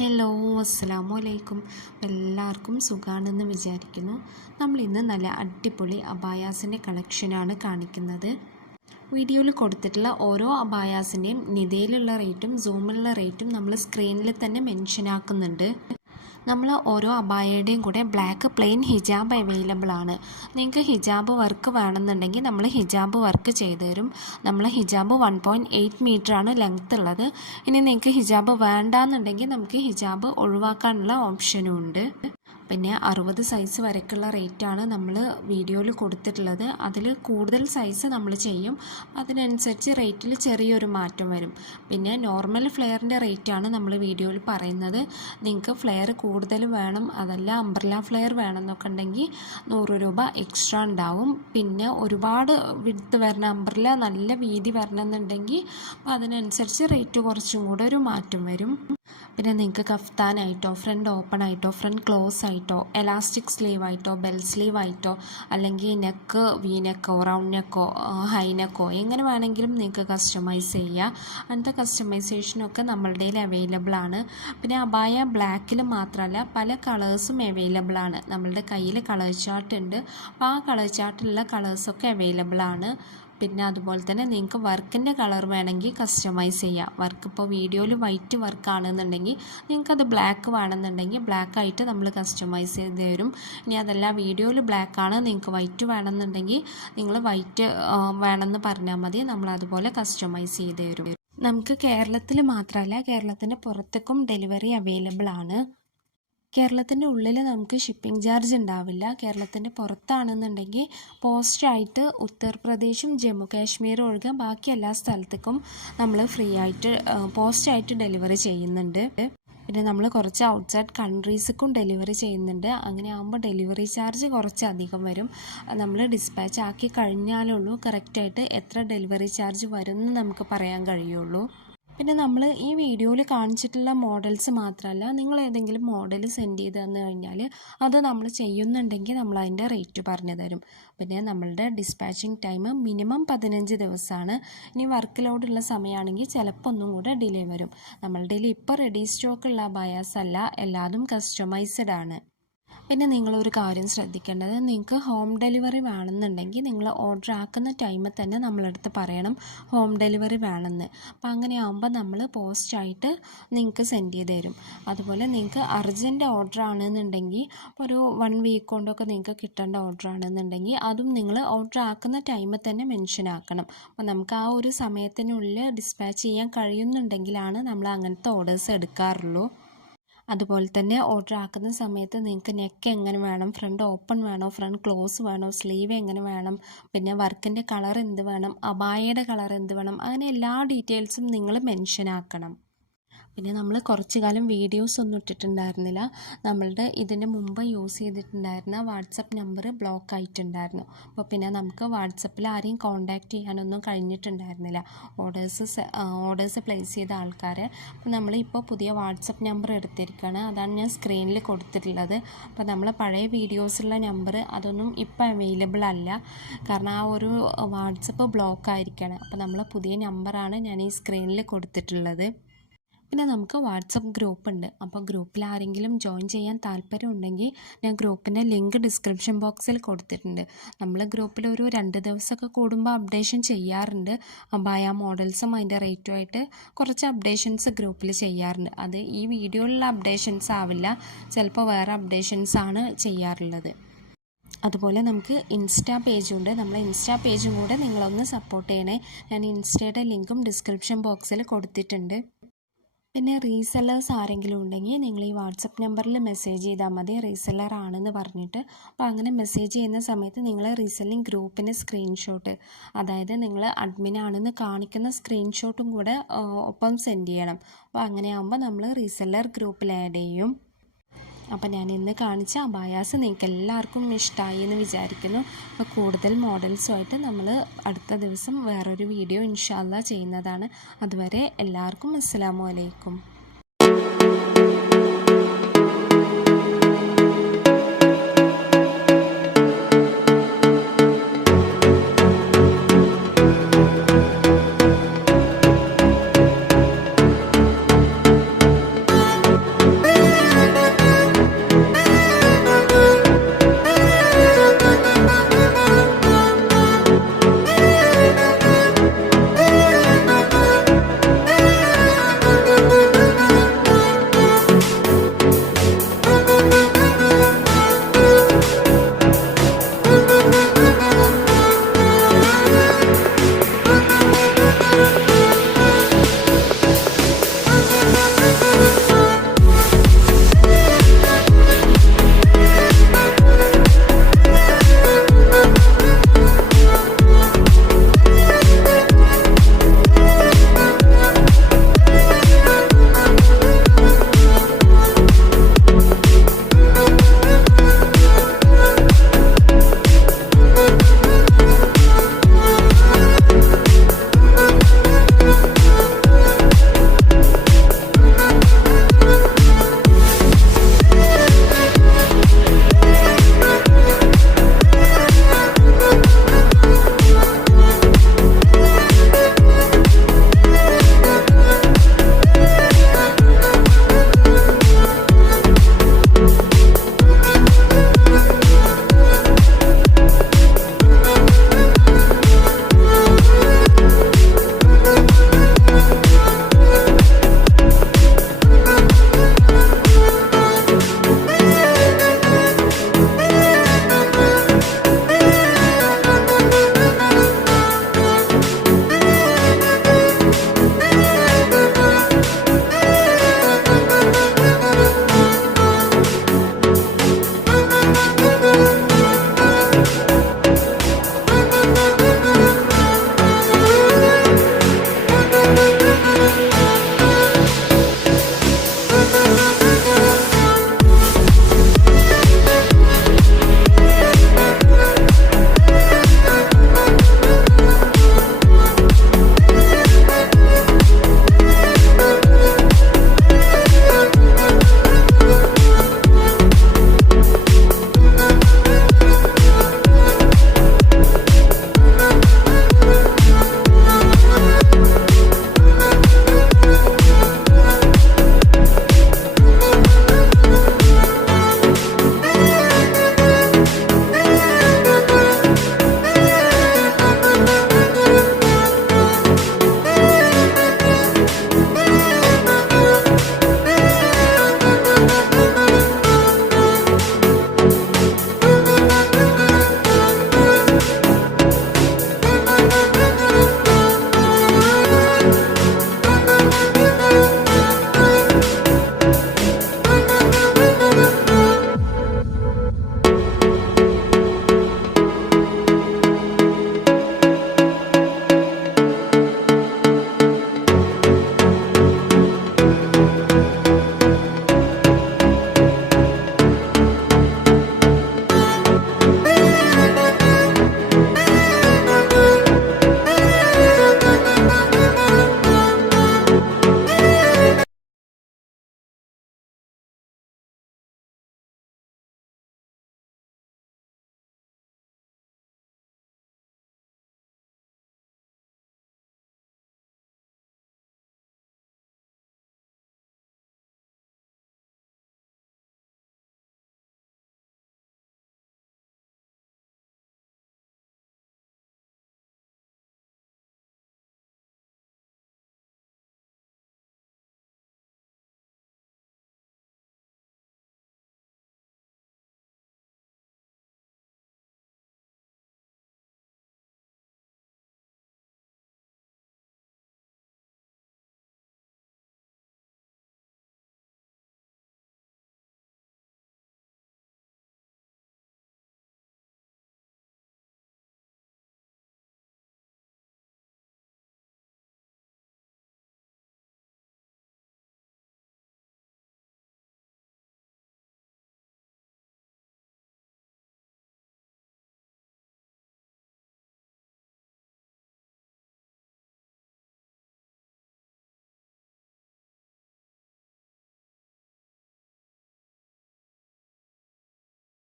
Hello, അസ്സലാമു അലൈക്കും. എല്ലാവർക്കും സുഖാണെന്ന് വിചാരിക്കുന്നു. നമ്മളിന്ന് നല്ല അടിപൊളി അബായാസിൻ്റെ കളക്ഷനാണ് കാണിക്കുന്നത്. വീഡിയോയിൽ കൊടുത്തിട്ടുള്ള ഓരോ അബായാസിൻ്റെയും നിതയിലുള്ള റേറ്റും സൂമിലുള്ള റേറ്റും നമ്മൾ സ്ക്രീനിൽ തന്നെ മെൻഷൻ ആക്കുന്നുണ്ട്. നമ്മൾ ഓരോ അബായയുടെയും കൂടെ ബ്ലാക്ക് പ്ലെയിൻ ഹിജാബ് അവൈലബിൾ ആണ്. നിങ്ങൾക്ക് ഹിജാബ് വർക്ക് വേണമെന്നുണ്ടെങ്കിൽ നമ്മൾ ഹിജാബ് വർക്ക് ചെയ്തു തരും. നമ്മൾ ഹിജാബ് 1.8 മീറ്ററാണ് ലെങ്ത് ഉള്ളത്. ഇനി നിങ്ങൾക്ക് ഹിജാബ് വേണ്ടാന്നുണ്ടെങ്കിൽ നമുക്ക് ഹിജാബ് ഒഴിവാക്കാനുള്ള ഓപ്ഷനും ഉണ്ട്. പിന്നെ 60 സൈസ് വരെയൊക്കെയുള്ള റേറ്റാണ് നമ്മൾ വീഡിയോയിൽ കൊടുത്തിട്ടുള്ളത്. അതിൽ കൂടുതൽ സൈസ് നമ്മൾ ചെയ്യും, അതിനനുസരിച്ച് റേറ്റിൽ ചെറിയൊരു മാറ്റം വരും. പിന്നെ നോർമൽ ഫ്ലെയറിൻ്റെ റേറ്റാണ് നമ്മൾ വീഡിയോയിൽ പറയുന്നത്. നിങ്ങൾക്ക് ഫ്ലെയർ കൂടുതൽ വേണം, അതല്ല അംബ്രല്ല ഫ്ലെയർ വേണമെന്നൊക്കെ ഉണ്ടെങ്കിൽ 100 രൂപ എക്സ്ട്രാ ഉണ്ടാവും. പിന്നെ ഒരുപാട് വിഡ്ത്ത് വരണം, അംബ്രല്ല നല്ല വീതി വരണമെന്നുണ്ടെങ്കിൽ അതിനനുസരിച്ച് റേറ്റ് കുറച്ചും കൂടെ ഒരു മാറ്റം വരും. പിന്നെ നിങ്ങൾക്ക് കഫ്താനായിട്ടോ ഫ്രണ്ട് ഓപ്പൺ ആയിട്ടോ ഫ്രണ്ട് ക്ലോസ് ആയിട്ടോ എലാസ്റ്റിക് സ്ലീവ് ആയിട്ടോ ബെൽ സ്ലീവ് ആയിട്ടോ അല്ലെങ്കിൽ നെക്ക് വി നെക്കോ റൗണ്ട് നെക്കോ ഹൈ നെക്കോ എങ്ങനെ വേണമെങ്കിലും നിങ്ങൾക്ക് കസ്റ്റമൈസ് ചെയ്യുക. അങ്ങനത്തെ കസ്റ്റമൈസേഷനൊക്കെ നമ്മളുടെ അവൈലബിൾ ആണ്. പിന്നെ അബായ ബ്ലാക്കിൽ മാത്രമല്ല പല കളേഴ്സും അവൈലബിൾ ആണ്. നമ്മളുടെ കയ്യിൽ കളർ ചാർട്ട് ഉണ്ട്. അപ്പോൾ ആ കളർ ചാർട്ടിലുള്ള കളേഴ്സൊക്കെ അവൈലബിൾ ആണ്. പിന്നെ അതുപോലെ തന്നെ നിങ്ങൾക്ക് വർക്കിൻ്റെ കളർ വേണമെങ്കിൽ കസ്റ്റമൈസ് ചെയ്യാം. വർക്ക് ഇപ്പോൾ വീഡിയോയിൽ വൈറ്റ് വർക്കാണെന്നുണ്ടെങ്കിൽ നിങ്ങൾക്കത് ബ്ലാക്ക് വേണമെന്നുണ്ടെങ്കിൽ ബ്ലാക്കായിട്ട് നമ്മൾ കസ്റ്റമൈസ് ചെയ്ത് തരും. ഇനി അതല്ല വീഡിയോയിൽ ബ്ലാക്കാണ് നിങ്ങൾക്ക് വൈറ്റ് വേണമെന്നുണ്ടെങ്കിൽ നിങ്ങൾ വൈറ്റ് വേണമെന്ന് പറഞ്ഞാൽ മതി, നമ്മൾ അതുപോലെ കസ്റ്റമൈസ് ചെയ്ത് തരും. നമുക്ക് കേരളത്തിൽ മാത്രമല്ല കേരളത്തിൻ്റെ പുറത്തേക്കും ഡെലിവറി അവൈലബിൾ ആണ്. കേരളത്തിൻ്റെ ഉള്ളിൽ നമുക്ക് ഷിപ്പിംഗ് ചാർജ് ഉണ്ടാവില്ല. കേരളത്തിൻ്റെ പുറത്താണെന്നുണ്ടെങ്കിൽ പോസ്റ്റായിട്ട് ഉത്തർപ്രദേശും ജമ്മു കാശ്മീരും ഒഴികെ ബാക്കി എല്ലാ സ്ഥലത്തേക്കും നമ്മൾ ഫ്രീ ആയിട്ട് പോസ്റ്റായിട്ട് ഡെലിവറി ചെയ്യുന്നുണ്ട്. പിന്നെ നമ്മൾ കുറച്ച് ഔട്ട്സൈഡ് കൺട്രീസിലേക്കും ഡെലിവറി ചെയ്യുന്നുണ്ട്. അങ്ങനെ ആകുമ്പോൾ ഡെലിവറി ചാർജ് കുറച്ച് അധികം വരും. നമ്മൾ ഡിസ്പാച്ച് ആക്കി കഴിഞ്ഞാലുള്ളൂ കറക്റ്റായിട്ട് എത്ര ഡെലിവറി ചാർജ് വരും എന്ന് നമുക്ക് പറയാൻ കഴിയുള്ളൂ. പിന്നെ നമ്മൾ ഈ വീഡിയോയിൽ കാണിച്ചിട്ടുള്ള മോഡൽസ് മാത്രമല്ല, നിങ്ങൾ ഏതെങ്കിലും മോഡൽ സെൻഡ് ചെയ്ത് തന്നു കഴിഞ്ഞാൽ അത് നമ്മൾ ചെയ്യുന്നുണ്ടെങ്കിൽ നമ്മൾ അതിൻ്റെ റേറ്റ് പറഞ്ഞു തരും. പിന്നെ നമ്മളുടെ ഡിസ്പാച്ചിങ് ടൈം മിനിമം 15 ദിവസമാണ്. ഇനി വർക്ക് ലോഡുള്ള സമയമാണെങ്കിൽ ചിലപ്പോൾ ഒന്നും കൂടെ ഡിലേ വരും. നമ്മളുടെ ഇപ്പോൾ റെഡി സ്റ്റോക്കുള്ള ബയാസ് അല്ല, എല്ലാതും കസ്റ്റമൈസ്ഡ് ആണ്. പിന്നെ നിങ്ങളൊരു കാര്യം ശ്രദ്ധിക്കേണ്ടത്, നിങ്ങൾക്ക് ഹോം ഡെലിവറി വേണമെന്നുണ്ടെങ്കിൽ നിങ്ങൾ ഓർഡർ ആക്കുന്ന ടൈമിൽ തന്നെ നമ്മളടുത്ത് പറയണം ഹോം ഡെലിവറി വേണമെന്ന്. അപ്പോൾ അങ്ങനെ ആകുമ്പോൾ നമ്മൾ പോസ്റ്റായിട്ട് നിങ്ങൾക്ക് സെൻഡ് ചെയ്ത് തരും. അതുപോലെ നിങ്ങൾക്ക് അർജൻറ്റ് ഓർഡർ ആണെന്നുണ്ടെങ്കിൽ ഒരു 1 വീക്ക് കൊണ്ടൊക്കെ നിങ്ങൾക്ക് കിട്ടേണ്ട ഓർഡർ ആണെന്നുണ്ടെങ്കിൽ അതും നിങ്ങൾ ഓർഡർ ആക്കുന്ന ടൈമിൽ തന്നെ മെൻഷൻ ആക്കണം. അപ്പോൾ നമുക്ക് ആ ഒരു സമയത്തിനുള്ളിൽ ഡിസ്പാച്ച് ചെയ്യാൻ കഴിയുന്നുണ്ടെങ്കിലാണ് നമ്മൾ അങ്ങനത്തെ ഓർഡേഴ്സ് എടുക്കാറുള്ളൂ. അതുപോലെ തന്നെ ഓർഡർ ആക്കുന്ന സമയത്ത് നിങ്ങൾക്ക് നെക്ക് എങ്ങനെ വേണം, ഫ്രണ്ട് ഓപ്പൺ വേണോ ഫ്രണ്ട് ക്ലോസ് വേണോ, സ്ലീവ് എങ്ങനെ വേണം, പിന്നെ വർക്കിൻ്റെ കളർ എന്ത് വേണം, അബായയുടെ കളർ എന്ത് വേണം, അങ്ങനെ എല്ലാ ഡീറ്റെയിൽസും നിങ്ങൾ മെൻഷൻ ആക്കണം. പിന്നെ നമ്മൾ കുറച്ച് കാലം വീഡിയോസ് ഒന്നും ഇട്ടിട്ടുണ്ടായിരുന്നില്ല. നമ്മളുടെ ഇതിന് മുമ്പ് യൂസ് ചെയ്തിട്ടുണ്ടായിരുന്ന വാട്സപ്പ് നമ്പർ ബ്ലോക്ക് ആയിട്ടുണ്ടായിരുന്നു. അപ്പോൾ പിന്നെ നമുക്ക് വാട്സപ്പിൽ ആരെയും കോൺടാക്റ്റ് ചെയ്യാനൊന്നും കഴിഞ്ഞിട്ടുണ്ടായിരുന്നില്ല, ഓർഡേഴ്സ് പ്ലേസ് ചെയ്ത ആൾക്കാരെ. അപ്പോൾ നമ്മളിപ്പോൾ പുതിയ വാട്സപ്പ് നമ്പർ എടുത്തിരിക്കുകയാണ്, അതാണ് ഞാൻ സ്ക്രീനിൽ കൊടുത്തിട്ടുള്ളത്. അപ്പോൾ നമ്മൾ പഴയ വീഡിയോസുള്ള നമ്പർ അതൊന്നും ഇപ്പോൾ അവൈലബിൾ അല്ല, കാരണം ആ ഒരു വാട്സപ്പ് ബ്ലോക്ക് ആയിരിക്കുകയാണ്. അപ്പോൾ നമ്മൾ പുതിയ നമ്പറാണ് ഞാൻ ഈ സ്ക്രീനിൽ കൊടുത്തിട്ടുള്ളത്. പിന്നെ നമുക്ക് വാട്സപ്പ് ഗ്രൂപ്പ് ഉണ്ട്. അപ്പോൾ ഗ്രൂപ്പിൽ ആരെങ്കിലും ജോയിൻ ചെയ്യാൻ താല്പര്യമുണ്ടെങ്കിൽ ഞാൻ ഗ്രൂപ്പിൻ്റെ ലിങ്ക് ഡിസ്ക്രിപ്ഷൻ ബോക്സിൽ കൊടുത്തിട്ടുണ്ട്. നമ്മൾ ഗ്രൂപ്പിൽ ഒരു 2 ദിവസമൊക്കെ കൂടുമ്പോൾ അപ്ഡേഷൻ ചെയ്യാറുണ്ട്. അബായ മോഡൽസും അതിൻ്റെ റേറ്റുമായിട്ട് കുറച്ച് അപ്ഡേഷൻസ് ഗ്രൂപ്പിൽ ചെയ്യാറുണ്ട്. അത് ഈ വീഡിയോയിലുള്ള അപ്ഡേഷൻസ് ആവില്ല, ചിലപ്പോൾ വേറെ അപ്ഡേഷൻസാണ് ചെയ്യാറുള്ളത്. അതുപോലെ നമുക്ക് ഇൻസ്റ്റാ പേജുണ്ട്. നമ്മളെ ഇൻസ്റ്റാ പേജും കൂടെ നിങ്ങളൊന്ന് സപ്പോർട്ട് ചെയ്യണേ. ഞാൻ ഇൻസ്റ്റയുടെ ലിങ്കും ഡിസ്ക്രിപ്ഷൻ ബോക്സിൽ കൊടുത്തിട്ടുണ്ട്. പിന്നെ റീസെല്ലേഴ്സ് ആരെങ്കിലും ഉണ്ടെങ്കിൽ നിങ്ങൾ ഈ വാട്സപ്പ് നമ്പറിൽ മെസ്സേജ് ചെയ്താൽ മതി, റീസെല്ലർ ആണെന്ന് പറഞ്ഞിട്ട്. അപ്പോൾ അങ്ങനെ മെസ്സേജ് ചെയ്യുന്ന സമയത്ത് നിങ്ങൾ റീസെല്ലിംഗ് ഗ്രൂപ്പിൻ്റെ സ്ക്രീൻഷോട്ട്, അതായത് നിങ്ങൾ അഡ്മിൻ ആണെന്ന് കാണിക്കുന്ന സ്ക്രീൻഷോട്ടും കൂടെ ഒപ്പം സെൻഡ് ചെയ്യണം. അപ്പോൾ അങ്ങനെ ആകുമ്പോൾ നമ്മൾ റീസെല്ലർ ഗ്രൂപ്പിൽ ആഡ് ചെയ്യും. അപ്പോൾ ഞാൻ ഇന്ന് കാണിച്ച അബായാസ് നിങ്ങൾക്ക് എല്ലാവർക്കും ഇഷ്ടമായി എന്ന് വിചാരിക്കുന്നു. അപ്പോൾ കൂടുതൽ മോഡൽസുമായിട്ട് നമ്മൾ അടുത്ത ദിവസം വേറൊരു വീഡിയോ ഇൻഷാ അല്ലാഹ് ചെയ്യുന്നതാണ്. അതുവരെ എല്ലാവർക്കും അസ്സലാമു അലൈക്കും.